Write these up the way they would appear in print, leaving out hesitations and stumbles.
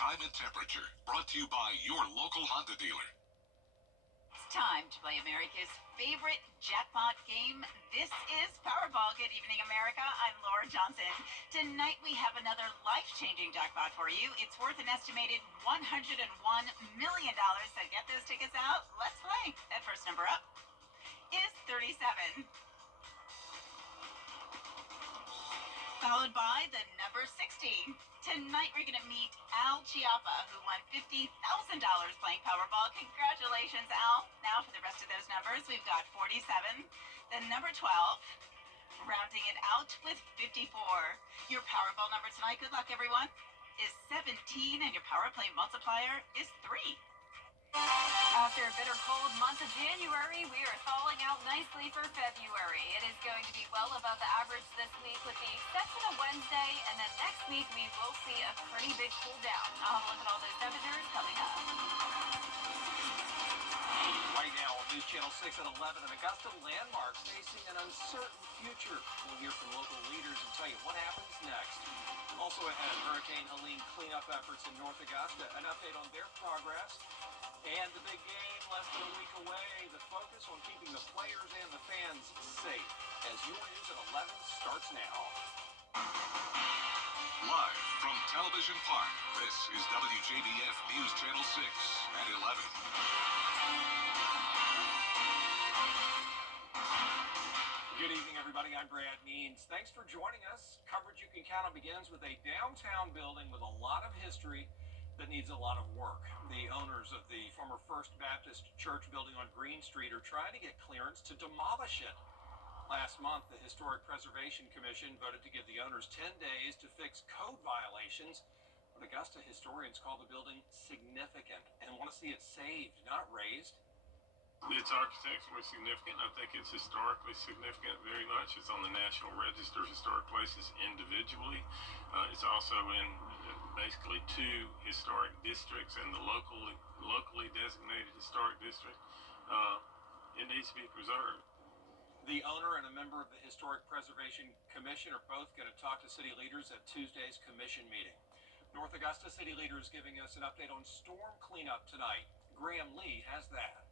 time and temperature. Brought to you by your local Honda dealer. It's time to play America's favorite jackpot game. This is Powerball. Good evening, America. I'm Laura Johnson. Tonight we have another life-changing jackpot for you. It's worth an estimated $101 million. So get those tickets out. Let's play. That first number up is 37. Followed by the number 60. Tonight we're going to meet Al Chiappa, who won $50,000 playing Powerball. Congratulations, Al. Now for the rest of those numbers, we've got 47, the number 12, rounding it out with 54. Your Powerball number tonight, good luck everyone, is 17, and your Power Play multiplier is 3. After a bitter cold month of January, we are thawing out nicely for February. It is going to be well above the average this week with the exception of Wednesday, and then next week we will see a pretty big cool down. I'll have a look at all those temperatures coming up. Right now on News Channel 6 at 11, an Augusta landmark facing an uncertain future. We'll hear from local leaders and tell you what happens next. Also ahead, Hurricane Helene cleanup efforts in North Augusta, an update on their progress. And the big game less than a week away, the focus on keeping the players and the fans safe. As your news at 11 starts now. Live from Television Park, this is WJBF News Channel 6 at 11. Good evening, everybody. I'm Brad Means. Thanks for joining us. Coverage you can count on begins with a downtown building with a lot of history that needs a lot of work. The owners of the former First Baptist Church building on Green Street are trying to get clearance to demolish it. Last month, the Historic Preservation Commission voted to give the owners 10 days to fix code violations. But Augusta historians call the building significant and want to see it saved, not razed. It's architecturally significant. I think it's historically significant very much. It's on the National Register of Historic Places individually. It's also in basically 2 historic districts and the locally designated historic district. It needs to be preserved. The owner and a member of the Historic Preservation Commission are both going to talk to city leaders at Tuesday's commission meeting. North Augusta city leaders giving us an update on storm cleanup tonight. Graham Lee has that.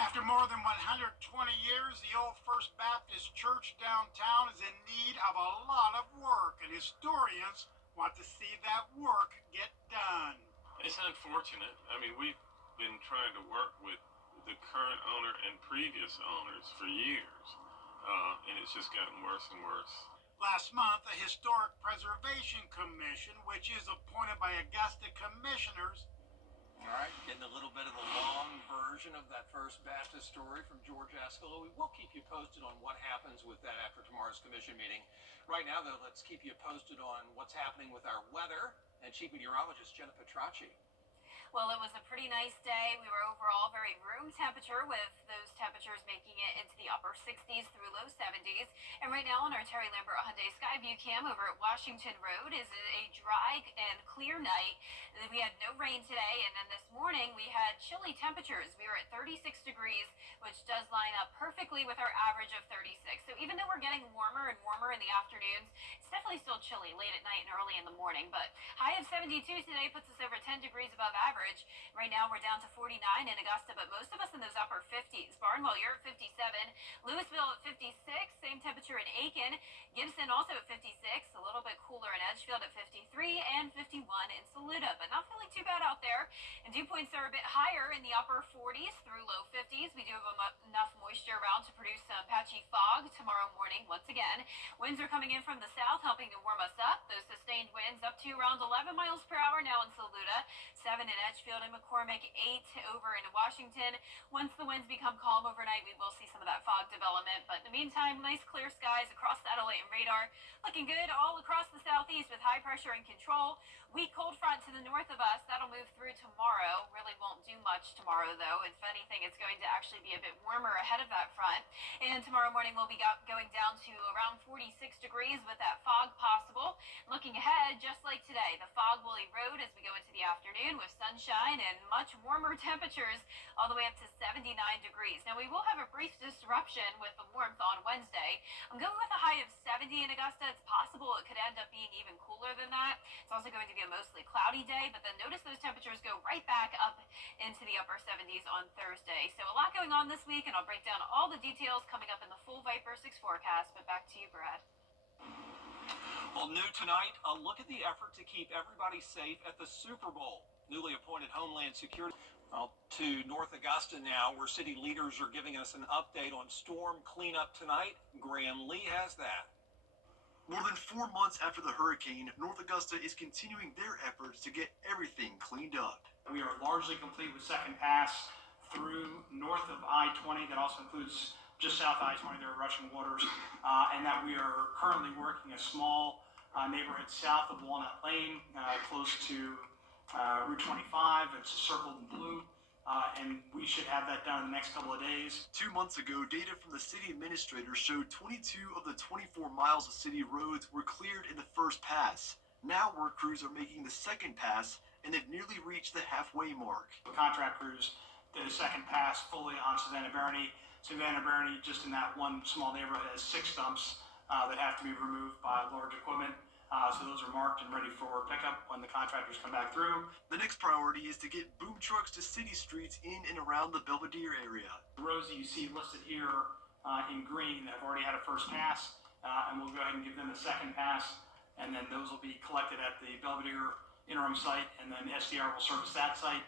After more than 120 years, the old First Baptist Church downtown is in need of a lot of work, and historians want to see that work get done. It's unfortunate. I mean, we've been trying to work with the current owner and previous owners for years, and it's just gotten worse and worse. Last month, the Historic Preservation Commission, which is appointed by Augusta commissioners. All right, getting a little bit of the long version of that First Baptist story from George Ascolo. We will keep you posted on what happens with that after tomorrow's commission meeting. Right now, though, let's keep you posted on what's happening with our weather and chief meteorologist Jenna Petracci. Well, it was a pretty nice day. We were overall very room temperature, with those temperatures making it into the upper 60s through low 70s. And right now on our Terry Lambert Hyundai Skyview cam over at Washington Road is a dry and clear night. We had no rain today, and then this morning we had chilly temperatures. We were at 36 degrees, which does line up perfectly with our average of 36. So even though we're getting warmer and warmer in the afternoons, it's definitely still chilly late at night and early in the morning. But high of 72 today puts us over 10 degrees above average. Right now we're down to 49 in Augusta, but most of us in those upper 50s. Barnwell, you're at 57. Louisville at 56. Same temperature in Aiken. Gibson also at 56. A little bit cooler in Edgefield at 53 and 51 in Saluda, but not feeling too bad out there. And dew points are a bit higher in the upper 40s through low 50s. We do have enough moisture around to produce some patchy fog tomorrow morning once again. Winds are coming in from the south, helping to warm us up. Those sustained winds up to around 11 miles per hour now in Saluda, 7 in Edgefield and McCormick, 8 over into Washington. Once the winds become calm overnight, we will see some of that fog development. But in the meantime, nice clear skies across satellite and radar. Looking good all across the southeast with high pressure in control. Weak cold front to the north of us. That'll move through tomorrow. Really won't do much tomorrow, though. If anything, it's going to actually be a bit warmer ahead of that front. And tomorrow morning, we'll be going down to around 46 degrees with that fog possible. Looking ahead, just like today, the fog will erode as we go into the afternoon. weekend with sunshine and much warmer temperatures, all the way up to 79 degrees. Now, we will have a brief disruption with the warmth on Wednesday. I'm going with a high of 70 in Augusta. It's possible it could end up being even cooler than that. It's also going to be a mostly cloudy day, but then notice those temperatures go right back up into the upper 70s on Thursday. So a lot going on this week, and I'll break down all the details coming up in the full Viper 6 forecast. But back to you, Brad. Well, new tonight, a look at the effort to keep everybody safe at the Super Bowl. Newly appointed Homeland Security. Well, to North Augusta now, where city leaders are giving us an update on storm cleanup tonight. Graham Lee has that. More than 4 months after the hurricane, North Augusta is continuing their efforts to get everything cleaned up. We are largely complete with second pass through north of I-20. That also includes just south of I-20, there are rushing waters, and that we are currently working a small neighborhood south of Walnut Lane, close to Route 25. It's circled in blue, and we should have that done in the next couple of days. 2 months ago, data from the city administrator showed 22 of the 24 miles of city roads were cleared in the first pass. Now work crews are making the second pass, and they've nearly reached the halfway mark. The contract crews did a second pass fully on Savannah Barony. Savannah Barony, just in that one small neighborhood, has 6 dumps that have to be removed by large equipment. So those are marked and ready for pickup when the contractors come back through. The next priority is to get boom trucks to city streets in and around the Belvedere area. The roads that you see listed here in green have already had a first pass, and we'll go ahead and give them a second pass, and then those will be collected at the Belvedere interim site, and then SDR will service that site,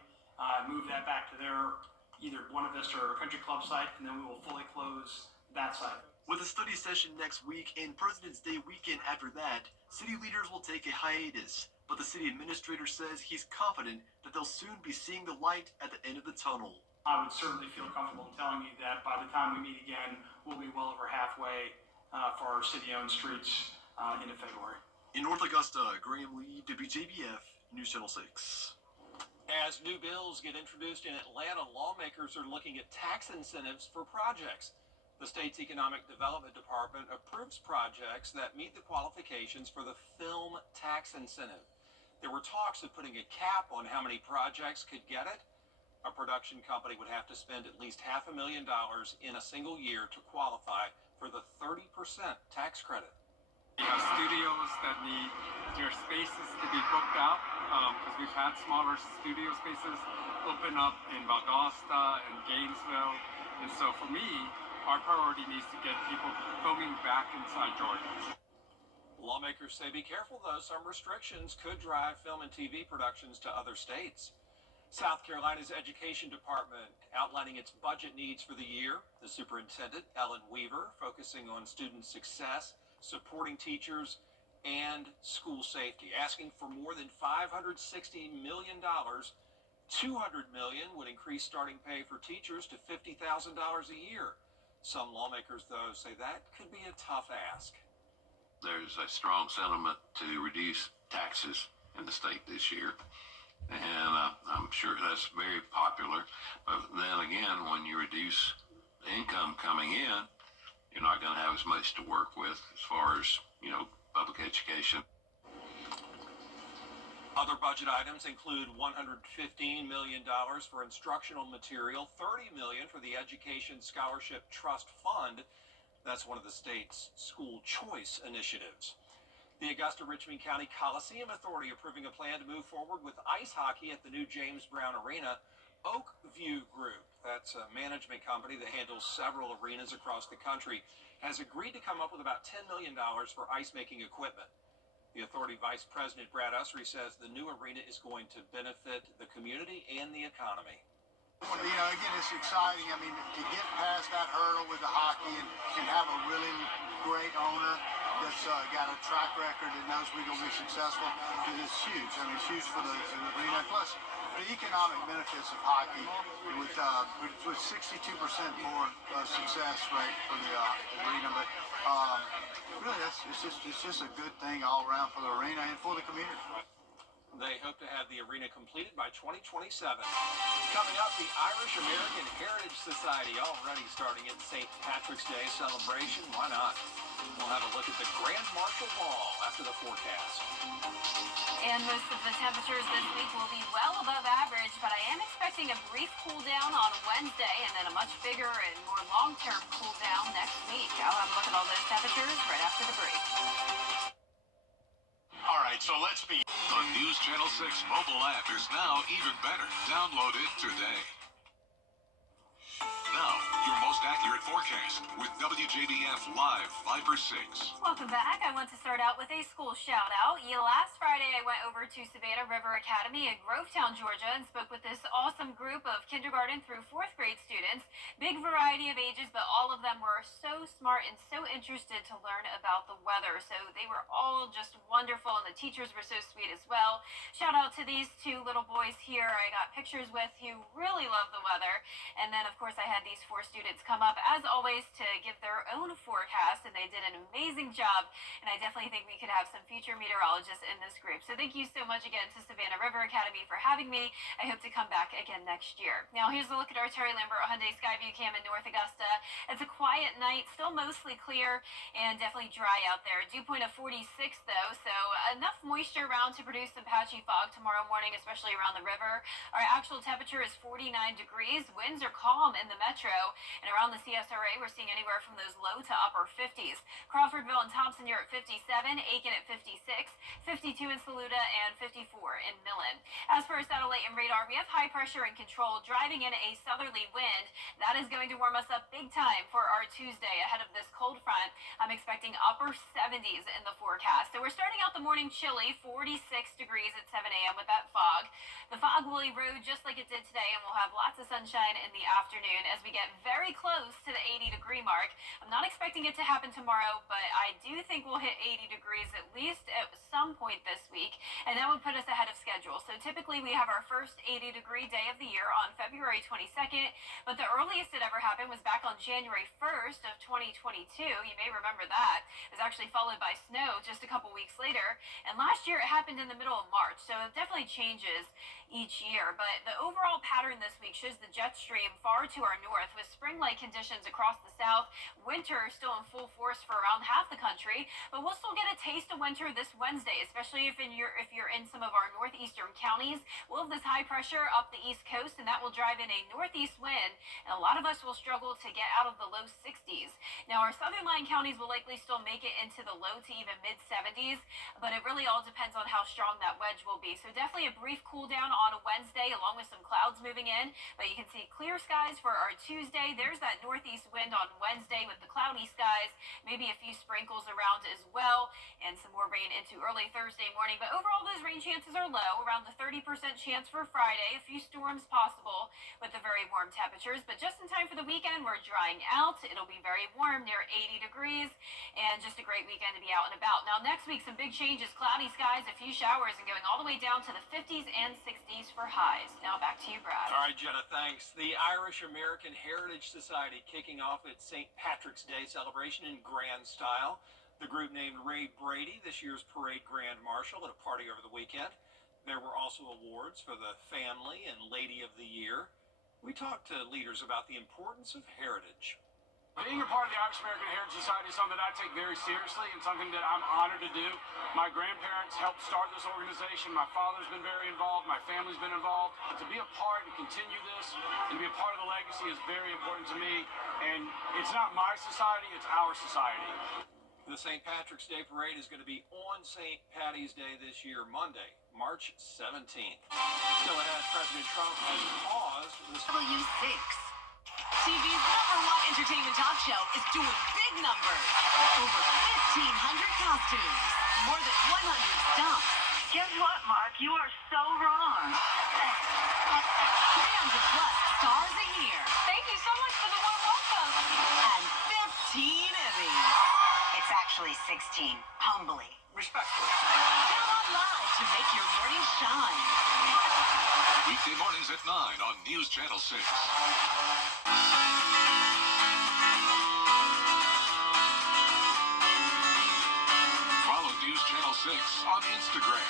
move that back to their either Buena Vista or Country Club site, and then we will fully close that site. With a study session next week and President's Day weekend after that, city leaders will take a hiatus. But the city administrator says he's confident that they'll soon be seeing the light at the end of the tunnel. I would certainly feel comfortable in telling you that by the time we meet again, we'll be well over halfway for our city-owned streets into February. In North Augusta, Graham Lee, WJBF, News Channel 6. As new bills get introduced in Atlanta, lawmakers are looking at tax incentives for projects. The state's Economic Development Department approves projects that meet the qualifications for the film tax incentive. There were talks of putting a cap on how many projects could get it. A production company would have to spend at least $500,000 in a single year to qualify for the 30% tax credit. We have studios that need their spaces to be booked out because we've had smaller studio spaces open up in Valdosta and Gainesville. And so for me, our priority needs to get people filming back inside Georgia. Lawmakers say be careful, though. Some restrictions could drive film and TV productions to other states. South Carolina's Education Department outlining its budget needs for the year. The superintendent, Ellen Weaver, focusing on student success, supporting teachers, and school safety, asking for more than $560 million. $200 million would increase starting pay for teachers to $50,000 a year. Some lawmakers, though, say that could be a tough ask. There's a strong sentiment to reduce taxes in the state this year, and I'm sure that's very popular. But then again, when you reduce the income coming in, you're not going to have as much to work with as far as, public education. Other budget items include $115 million for instructional material, $30 million for the Education Scholarship Trust Fund. That's one of the state's school choice initiatives. The Augusta-Richmond County Coliseum Authority approving a plan to move forward with ice hockey at the new James Brown Arena. Oakview Group, that's a management company that handles several arenas across the country, has agreed to come up with about $10 million for ice-making equipment. The authority vice president, Brad Usry, says the new arena is going to benefit the community and the economy. Again, it's exciting. I mean, to get past that hurdle with the hockey and have a really great owner that's got a track record and knows we're going to be successful, it is huge. I mean, it's huge for the arena. Plus, the economic benefits of hockey with 62% more success rate for the arena. But really, it's just a good thing all around for the arena and for the community. They hope to have the arena completed by 2027. Coming up, the Irish American Heritage Society already starting its St. Patrick's Day celebration. Why not? We'll have a look at the Grand Marshal Ball after the forecast. And most of the temperatures this week will be well above average, but I am expecting a brief cool down on Wednesday and then a much bigger and more long-term cool down next week. I'll have a look at all those temperatures right after the break. All right, so let's be. The News Channel 6 mobile app is now even better. Download it today. Now, your most accurate forecast with WJBF Live Viper 6. Welcome back. I want to start out with a school shout out. Last Friday, I went over to Savannah River Academy in Grovetown, Georgia, and spoke with this awesome group of kindergarten through fourth grade students. Big variety of ages, but all of them were so smart and so interested to learn about the weather. So they were all just wonderful, and the teachers were so sweet as well. Shout out to these two little boys here I got pictures with who really love the weather. And then, of course, I had these four students come up, as always, to give their own forecast, and they did an amazing job, and I definitely think we could have some future meteorologists in this group. So thank you so much again to Savannah River Academy for having me. I hope to come back again next year. Now, here's a look at our Terry Lambert Hyundai Skyview Cam in North Augusta. It's a quiet night, still mostly clear, and definitely dry out there. Dew point of 46, though, so enough moisture around to produce some patchy fog tomorrow morning, especially around the river. Our actual temperature is 49 degrees. Winds are calm in the metro, and around the CSRA, we're seeing anywhere from those low to upper 50s. Crawfordville and Thompson, you're at 57, Aiken at 56, 52 in Saluda, and 54 in Millen. As for our satellite and radar, we have high pressure in control, driving in a southerly wind. That is going to warm us up big time for our Tuesday ahead of this cold front. I'm expecting upper 70s in the forecast. So we're starting out the morning chilly, 46 degrees at 7 a.m. with that fog. The fog will erode just like it did today, and we'll have lots of sunshine in the afternoon as we get very close to the 80-degree mark. I'm not expecting it to happen tomorrow, but I do think we'll hit 80 degrees at least at some point this week, and that would put us ahead of schedule. So typically we have our first 80-degree day of the year on February 22nd, but the earliest it ever happened was back on January 1st of 2022. You may remember that. It was actually followed by snow just a couple weeks later, and last year it happened in the middle of March, so it definitely changes each year. But the overall pattern this week shows the jet stream far to our north with spring-like conditions across the south. Winter still in full force for around half the country, but we'll still get a taste of winter this Wednesday, especially if you're in some of our northeastern counties. We'll have this high pressure up the east coast, and that will drive in a northeast wind, and a lot of us will struggle to get out of the low 60s. Now, our southern line counties will likely still make it into the low to even mid 70s, but it really all depends on how strong that wedge will be. So definitely a brief cool down on a Wednesday, along with some clouds moving in, but you can see clear skies for our Tuesday. There's that northeast wind on Wednesday with the cloudy skies, maybe a few sprinkles around as well, and some more rain into early Thursday morning. But overall, those rain chances are low, around the 30% chance for Friday. A few storms possible with the very warm temperatures, but just in time for the weekend, we're drying out. It'll be very warm, near 80 degrees, and just a great weekend to be out and about. Now, next week, some big changes, cloudy skies, a few showers, and going all the way down to the 50s and 60s for highs. Now, back to you, Brad. All right, Jenna, thanks. The Irish American Heritage Society kicking off its St. Patrick's Day celebration in grand style. The group named Ray Brady this year's parade grand marshal at a party over the weekend. There were also awards for the Family and Lady of the Year. We talked to leaders about the importance of heritage. Being a part of the Irish American Heritage Society is something that I take very seriously and something that I'm honored to do. My grandparents helped start this organization. My father's been very involved. My family's been involved. And to be a part and continue this and to be a part of the legacy is very important to me. And it's not my society, it's our society. The St. Patrick's Day Parade is going to be on St. Patty's Day this year, Monday, March 17th. Still ahead, President Trump has paused the W6. TV's #1 entertainment talk show is doing big numbers. Over 1,500 costumes, more than 100 stunts. Guess what, Mark? You are so wrong. 300 plus stars a year. Thank you so much for the warm welcome. And 15 Emmys. It's actually 16. Humbly. respectfully. Come on live to make your morning shine. Weekday mornings at 9 on News Channel 6. Follow News Channel 6 on Instagram.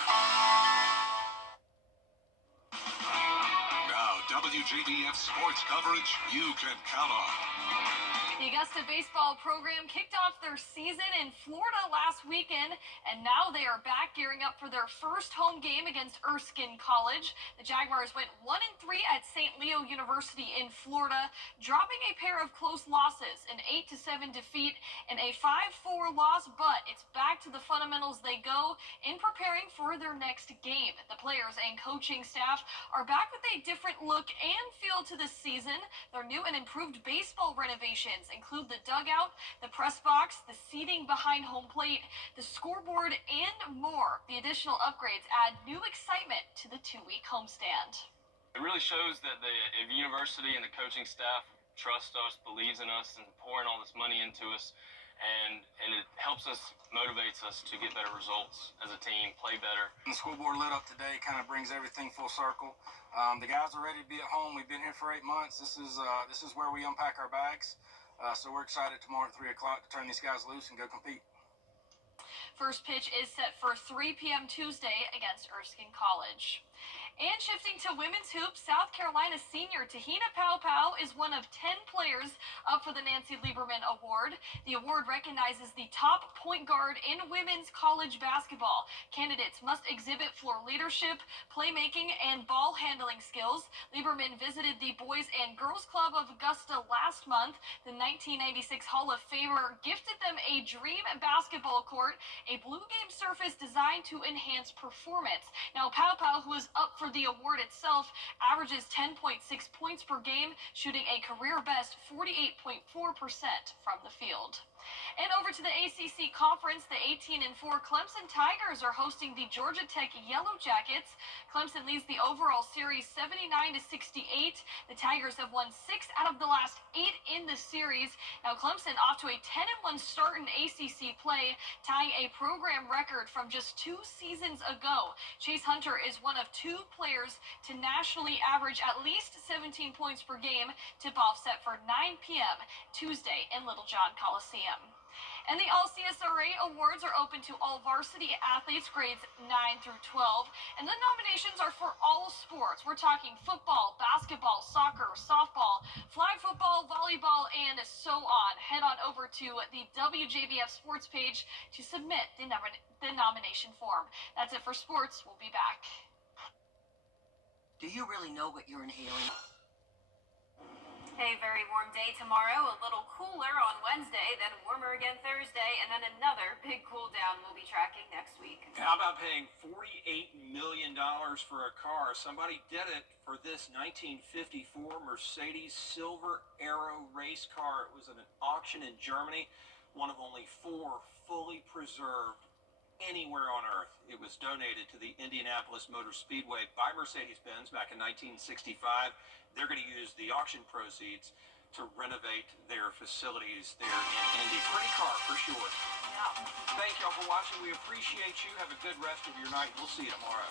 Now, WJBF sports coverage you can count on. The Augusta baseball program kicked off their season in Florida last weekend, and now they are back gearing up for their first home game against Erskine College. The Jaguars went 1-3 at St. Leo University in Florida, dropping a pair of close losses, an 8-7 defeat and a 5-4 loss, but it's back to the fundamentals they go in preparing for their next game. The players and coaching staff are back with a different look and feel to this season. Their new and improved baseball renovations include the dugout, the press box, the seating behind home plate, the scoreboard, and more. The additional upgrades add new excitement to the 2-week homestand. It really shows that the university and the coaching staff trust us, believes in us, and pouring all this money into us. And it helps us, motivates us to get better results as a team, play better. The school board lit up today kind of brings everything full circle. The guys are ready to be at home. We've been here for 8 months. This is where we unpack our bags. So we're excited tomorrow at 3 o'clock to turn these guys loose and go compete. First pitch is set for 3 p.m. Tuesday against Erskine College. And shifting to women's hoops, South Carolina senior Tahina Pau is one of 10 players up for the Nancy Lieberman Award. The award recognizes the top point guard in women's college basketball. Candidates must exhibit floor leadership, playmaking, and ball handling skills. Lieberman visited the Boys and Girls Club of Augusta last month. The 1996 Hall of Famer gifted them a dream basketball court, a blue game surface designed to enhance performance. Now, Pau, who is up for the award itself, averages 10.6 points per game, shooting a career best 48.4% from the field. And over to the ACC Conference, the 18-4 Clemson Tigers are hosting the Georgia Tech Yellow Jackets. Clemson leads the overall series 79-68. The Tigers have won 6 out of the last 8 in the series. Now Clemson off to a 10-1 start in ACC play, tying a program record from just 2 seasons ago. Chase Hunter is one of 2 players to nationally average at least 17 points per game. Tip-off set for 9 p.m. Tuesday in Littlejohn Coliseum. And the All-CSRA Awards are open to all varsity athletes grades 9 through 12. And the nominations are for all sports. We're talking football, basketball, soccer, softball, flag football, volleyball, and so on. Head on over to the WJBF sports page to submit the nomination form. That's it for sports. We'll be back. Do you really know what you're inhaling? A very warm day tomorrow, a little cooler on Wednesday, then warmer again Thursday, and then another big cool down we'll be tracking next week. How about paying $48 million for a car? Somebody did it for this 1954 Mercedes Silver Arrow race car. It was at an auction in Germany, one of only 4 fully preserved anywhere on Earth. It was donated to the Indianapolis Motor Speedway by Mercedes-Benz back in 1965. They're going to use the auction proceeds to renovate their facilities there in Indy. Pretty car for sure. Yeah. Thank y'all for watching. We appreciate you. Have a good rest of your night. We'll see you tomorrow.